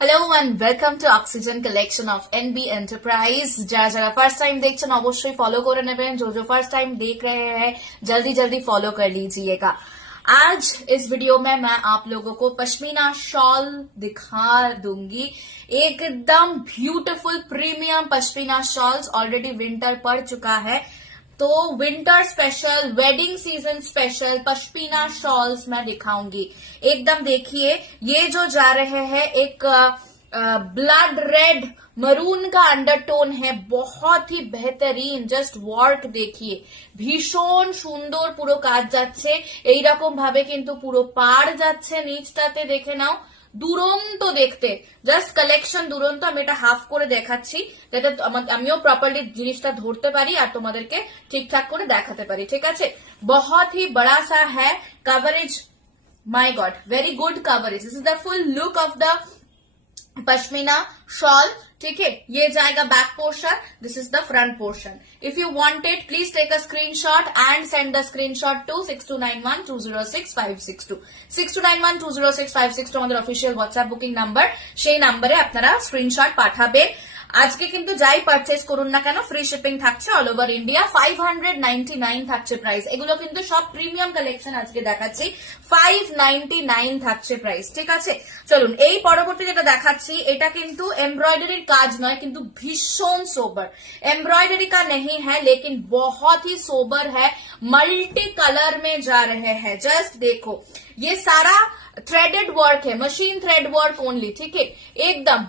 Hello and welcome to oxygen collection of NB enterprise. जरा जरा first time देखছেন অবশ্যই follow করে নেবেন। जो फर्स्ट टाइम देख रहे हैं जल्दी जल्दी फॉलो कर लीजिएगा। आज इस वीडियो में मैं आप लोगों को पश्मीना शॉल दिखा दूंगी। एकदम beautiful premium pashmina shawls. Already winter पड़ चुका है तो winter special, wedding season special pashmina shawls मैं दिखाऊंगी। एकदम देखिए, ये जो जा रहे हैं एक ब्लड रेड मरून का अंडरटोन है, बहुत ही बेहतरीन। जस्ट वर्क देखिए, भीषण सुंदर पुरो काज जाच्छे। এইরকম ভাবে কিন্তু পুরো পাড় যাচ্ছে নিচটাতে, দেখে নাও দুরন্ত দেখতে। জাস্ট কালেকশন দুরন্ত। আমি এটা হাফ করে দেখাচ্ছি যাতে আমিও প্রপারলি জিনিসটা ধরতে পারি আর তোমাদেরকে ঠিকঠাক করে দেখাতে পারি। ঠিক আছে, बहुत ही बड़ा सा है coverage. My god, very good coverage. This is the full look of the pashmina shawl. ठीक है, ये जाएगा back portion, this is the front portion. If you want it please take a screenshot and send the screenshot to 6291206562। 6291206562 আমাদের official WhatsApp booking number. সেই নাম্বারে আপনারা screenshot পাঠাবেন। আজকে কিন্তু যাই পারচেজ করুন না কেন ফ্রি শিপিং থাকছে অল ওভার ইন্ডিয়া। 599 থাকছে প্রাইস। এগুলো কিন্তু সব প্রিমিয়াম কালেকশন আজকে দেখাচ্ছি। 599 থাকছে প্রাইস। ঠিক আছে, চলুন এই পরবর্তী যেটা দেখাচ্ছি এটা কিন্তু एम्ब्रॉयडरी काज नॉय, किंतु भीषण सोबर। एम्ब्रॉयडरी का नहीं है लेकिन बहुत ही सोबर है। मल्टी कलर में जा रहे हैं। जस्ट देखो, ये सारा थ्रेडेड वर्क है, मशीन थ्रेड वर्क ओनली। ठीक है, एकदम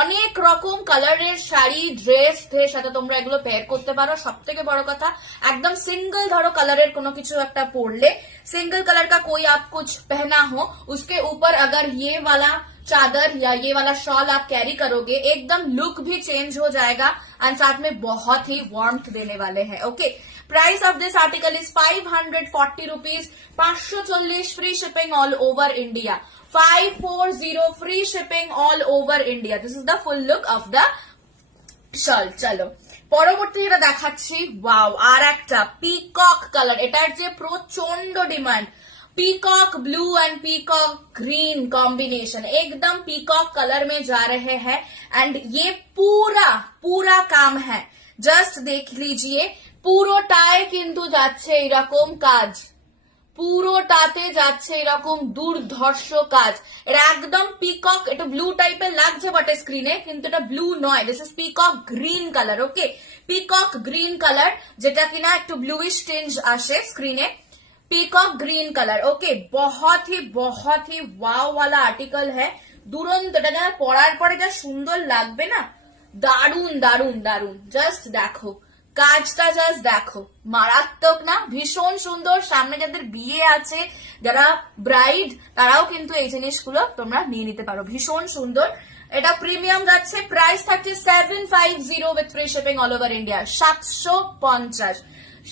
অনেক রকম কালারের শাড়ি ড্রেস এর সাথে তোমরা এগুলো পেয়ার করতে পারো। সব থেকে বড় কথা, একদম सिंगल ধরো কালারের কোনো কিছু একটা পরলে, सिंगल कलर का कोई आप कुछ पहना हो, उसके ऊपर अगर ये वाला चादर या ये वाला शॉल आप कैरी करोगे, एकदम लुक भी चेंज हो जाएगा और साथ में बहुत ही वार्मथ देने वाले हैं। Okay, price of this article is 540 rupees. 540 free shipping all over India. 540 free shipping all over India. This is the full look of the shawl. चलो পরবর্তী যেটা দেখাচ্ছি, ওয়াও, আর একটা পিকক কালার। এটার যে প্রচন্ড demand. Peacock blue and peacock green combination, एकदम peacock colour में जा रहे हैं एंड ये पूरा पूरा काम है। जस्ट देख लीजिए, পুরোটায় কিন্তু যাচ্ছে এরকম কাজ, পুরোটাতে যাচ্ছে এরকম দুর্ধর্ষ কাজ। এটা একদম পিকক। এটা ব্লু টাইপের লাগছে বটে স্ক্রিনে, কিন্তু এটা ব্লু নয়। This is peacock green colour. Okay, peacock green colour, যেটা কিনা একটু ব্লুইশ টিঞ্জ আসে স্ক্রিনে। Peacock green colour. ओके, बहुत ही वाव वाला आर्टिकल है। दुरंत, এটা যা পরার পরে যা সুন্দর লাগবে না, দারুন দারুন দারুন। জাস্ট দেখো কাজটা, জাস্ট দেখো, মারাত্মক না? ভীষণ সুন্দর। সামনে যাদের বিয়ে আছে, যারা ব্রাইড, তারাও কিন্তু এই জিনিসগুলো তোমরা নিয়ে নিতে পারো। ভীষণ সুন্দর। এটা প্রিমিয়াম যাচ্ছে। প্রাইস থাকছে 750 with free shipping all over India. 750,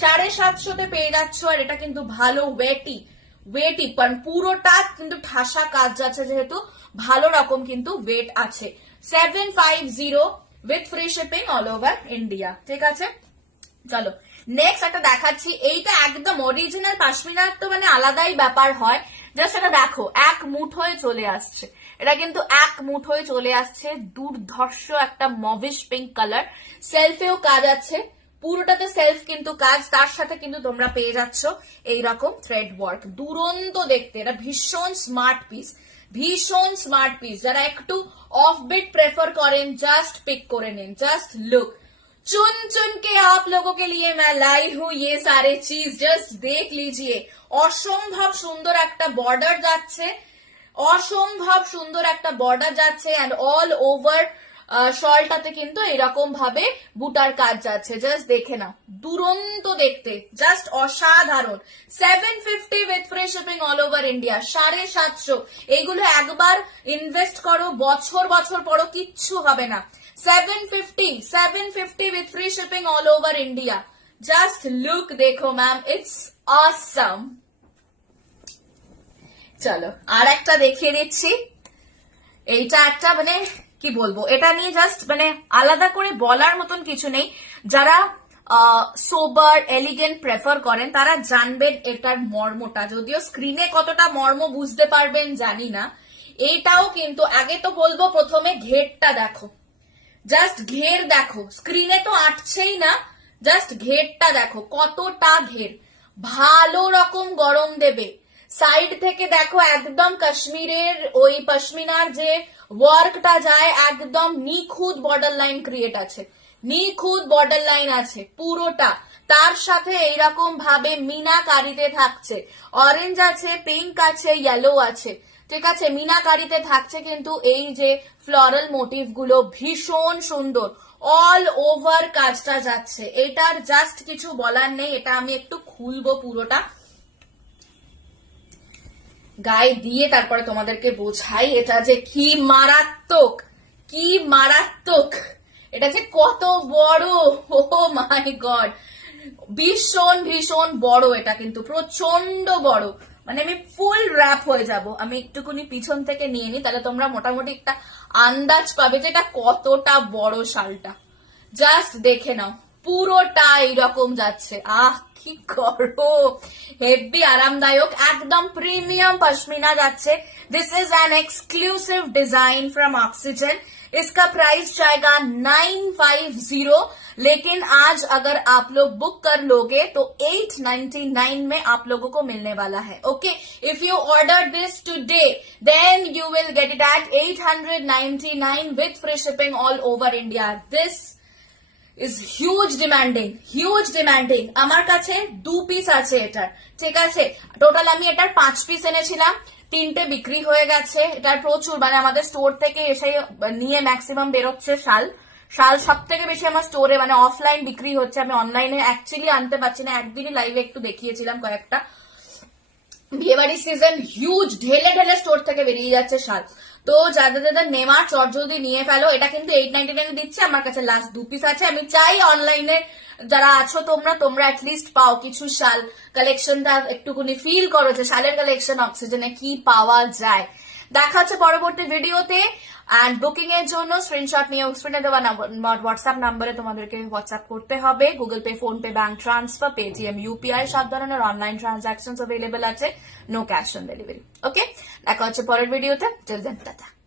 750 পেয়ে যাচ্ছ। আর এটা কিন্তু ভালো ওয়েটি, পুরোটা কিন্তু ঠাসা কাজ যাচ্ছে, যেহেতু ভালো রকম কিন্তু ওয়েট আছে। 750 with free shipping all over India. ঠিক আছে, চলো নেক্সট একটা দেখাচ্ছি। এইটা একদম অরিজিনাল পাশমিনার, তো মানে আলাদাই ব্যাপার হয়। জাস্ট এটা দেখো, এক মুঠোয় চলে আসছে। এটা কিন্তু এক মুঠোয় চলে আসছে। দুর্ধর্ষ একটা মভিশ পিঙ্ক কালার। সেলফেও কাজ আছে, পুরোটাতে সেলফ কিন্তু কাজ, তার সাথে কিন্তু তোমরা পেয়ে যাচ্ছ এইরকম থ্রেড ওয়ার্ক। দুরন্ত দেখতে। এটা ভীষণ স্মার্ট পিস, ভীষণ স্মার্ট পিস। যারা একটু অফ বিট প্রেফার করেন, জাস্ট পিক করে নিন। জাস্ট লুক, चुन चुन के आप लोगों के लिए मैं लाई हूँ ये सारे चीज। जस्ट देख लीजिए, অসম্ভব সুন্দর একটা বর্ডার যাচ্ছে, অসম্ভব সুন্দর একটা বর্ডার যাচ্ছে এন্ড অল ওভার শলটাতে কিন্তু এরকম ভাবে বুটার কাজ যাচ্ছে। জাস্ট দেখে নাও, দুরন্ত দেখতে, জাস্ট অসাধারণ। 750 with free shipping all over India. 750। এইগুলো একবার ইনভেস্ট করো, বছর বছর পরও কিচ্ছু হবে না। 750 with free shipping all over India. Just look, দেখো ম্যাম, ইটস অসম। চলো আর একটা দেখিয়ে দিচ্ছি। এইটা একটা মানে কি বলবো, এটা নিয়ে জাস্ট মানে আলাদা করে বলার মতন কিছু নেই। যারা সোবার এলিগেন্ট প্রেফার করেন তারা জানবেন এটার মর্মটা। যদিও স্ক্রিনে কতটা মর্ম বুঝতে পারবেন জানি না। এইটাও কিন্তু আগে তো বলবো প্রথমে ঘেরটা দেখো, জাস্ট ঘের দেখো, স্ক্রিনে তো আটছেই না, জাস্ট ঘেরটা দেখো কতটা ঘের, ভালো রকম গরম দেবে। সাইড থেকে দেখো একদম কাশ্মীরের ওই পশমিনার যে ওয়ার্কটা যায়, একদম নিখুঁত বর্ডার লাইন ক্রিয়েট আছে, নিখুঁত বর্ডার লাইন আছে পুরোটা। তার সাথে এইরকম ভাবে মিনাকারিতে থাকছে, অরেঞ্জ আছে, পিঙ্ক আছে, ইয়েলো আছে, ঠিক আছে, মিনাকারিতে থাকছে কিন্তু এই যে ফ্লোরাল মোটিভ গুলো ভীষণ সুন্দর, অল ওভার কাজটা যাচ্ছে। এটার জাস্ট কিছু বলার নেই। এটা আমি একটু খুলবো পুরোটা, গায়ে দিয়ে তারপরে তোমাদেরকে বোঝাই এটা যে কি মারাত্মক, কি মারাত্মক, এটা যে কত বড়, ও মাই গড, ভীষণ ভীষণ বড়, এটা কিন্তু প্রচন্ড বড়, মানে আমি ফুল র্যাপ হয়ে যাব। আমি একটুকুনি পিছন থেকে নিয়ে নিই, তাহলে তোমরা মোটামুটি একটা আন্দাজ পাবে যে এটা কতটা বড় শালটা। জাস্ট দেখে নাও, পুরোটা এইরকম যাচ্ছে, আহ কি করো, হেভি আরামদায়ক, একদম প্রিমিয়াম पश्मीना যাচ্ছে। This is an exclusive design from oxygen. इसका प्राइस जाएगा 950, लेकिन आज अगर आप लोग बुक कर लोगे तो 899 में आप लोगों को मिलने वाला है। Okay, if you order this today then you will get it at 899 with free shipping all over India. This is huge demanding, huge demanding. আমার কাছে 2 পিস আছে এটার, ঠিক আছে, টোটাল আমি এটার 5 পিস এনেছিলাম, 3টে বিক্রি হয়ে গেছে। এটার প্রচুর, মানে আমাদের স্টোর থেকে এসে নিয়ে ম্যাক্সিমাম বেরোচ্ছে শাল, শাল সব থেকে বেশি আমার স্টোরে মানে অফলাইন বিক্রি হচ্ছে, আমি অনলাইনে অ্যাকচুয়ালি আনতে পারছি না। একদিনই লাইভে একটু দেখিয়েছিলাম কয়েকটা, বিয়েবাড়ি সিজন হিউজ ঢেলে ঢেলে স্টোর থেকে বেরিয়ে যাচ্ছে শাল। তো যাদের যাদের নেওয়ার চট জলদি নিয়ে ফেলো। এটা কিন্তু 899 দিচ্ছে, আমার কাছে লাস্ট 2 পিস আছে। আমি চাই অনলাইনে যারা আছো তোমরা অ্যাটলিস্ট পাও কিছু শাল, কালেকশনটা একটুকুনি ফিল করো যে শালের কালেকশন অক্সিজেনে কি পাওয়া যায়। দেখা হচ্ছে পরবর্তী ভিডিওতে। অ্যান্ড বুকিং এর জন্য স্ক্রিনশট নিয়ে স্ক্রিনে দেওয়া হোয়াটসঅ্যাপ নাম্বারে তোমাদেরকে হোয়াটসঅ্যাপ করতে হবে। Google Pay, PhonePe, bank transfer, Paytm, UPI সব ধরনের অনলাইন ট্রানজাকশন অ্যাভেলেবেল আছে, no cash on delivery. Okay, দেখা হচ্ছে পরের ভিডিওতে। Till then tata.